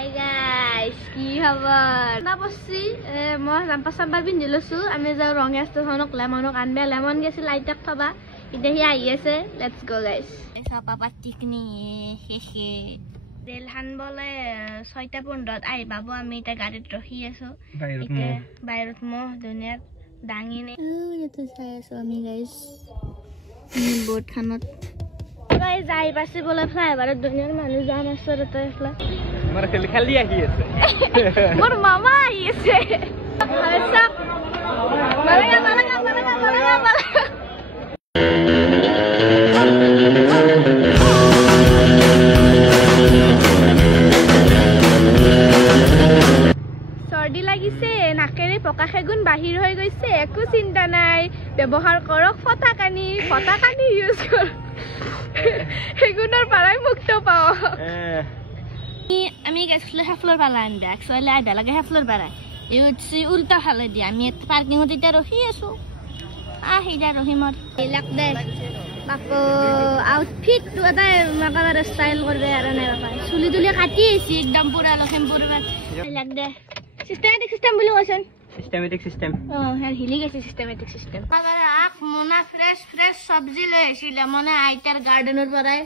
Hi guys, কি খবৰ? না বসি মই জাম্পাৰ সাম্পাৰ পিন্ধি লৈছো আমি যাও ৰঙা ষ্টেচনক লেমনক আনবে লেমন গেছিল আইতাক থবা ইদেহি আহি আছে লেটস গো গাইস এসা পাপা টিকনি হেহে রেলহান বলে 6:15 আই বাবু আমি এটা গাড়িত ৰখি আছো বাইৰত মহ দুনিয়া ডাঙিনে এটো চাই আছো আমি গাইস বোট খানত গাইস যাই পাছে বলে ফ্লাইওভাৰত দুনিয়াৰ মানুহ যাম আসৰতে আসলা আমাৰ খেলি খালি আহি আছে মোৰ মামা আহি আছে হাসা মালাগা সৰ্দি লাগিছে নাকেৰে পকা খেগুন বাহিৰ হৈ গৈছে একো চিন্তা নাই ব্যৱহাৰ কৰক ফটাকানি ইউজ কৰ হেগুনৰ পৰাই মুক্ত পাও আমি গেছলে হেফলৰ পালা আনবে একচুয়ালি আইবা লাগে হেফলৰ পাৰা ইউছি উল্টা ফালে দি আমি পাৰ্কিংত এটা ৰখি আছো আহিদা ৰহিমৰ লাগ দে বাপু আউটফিট তো এটা মাকাবার স্টাইল করবে আর না বাবা চুলি তুলি কাটি আছি একদম পুরা লখিমপুর লাগ দে সিস্টেমেটিক বলি কইছেন সিস্টেম হ্যাঁ হিলি গেছে সিস্টেমেটিক সিস্টেম আক মোনা ফ্রেশ সবজি লৈ আছিল মানে আইতার গাৰ্ডেনৰ পৰাই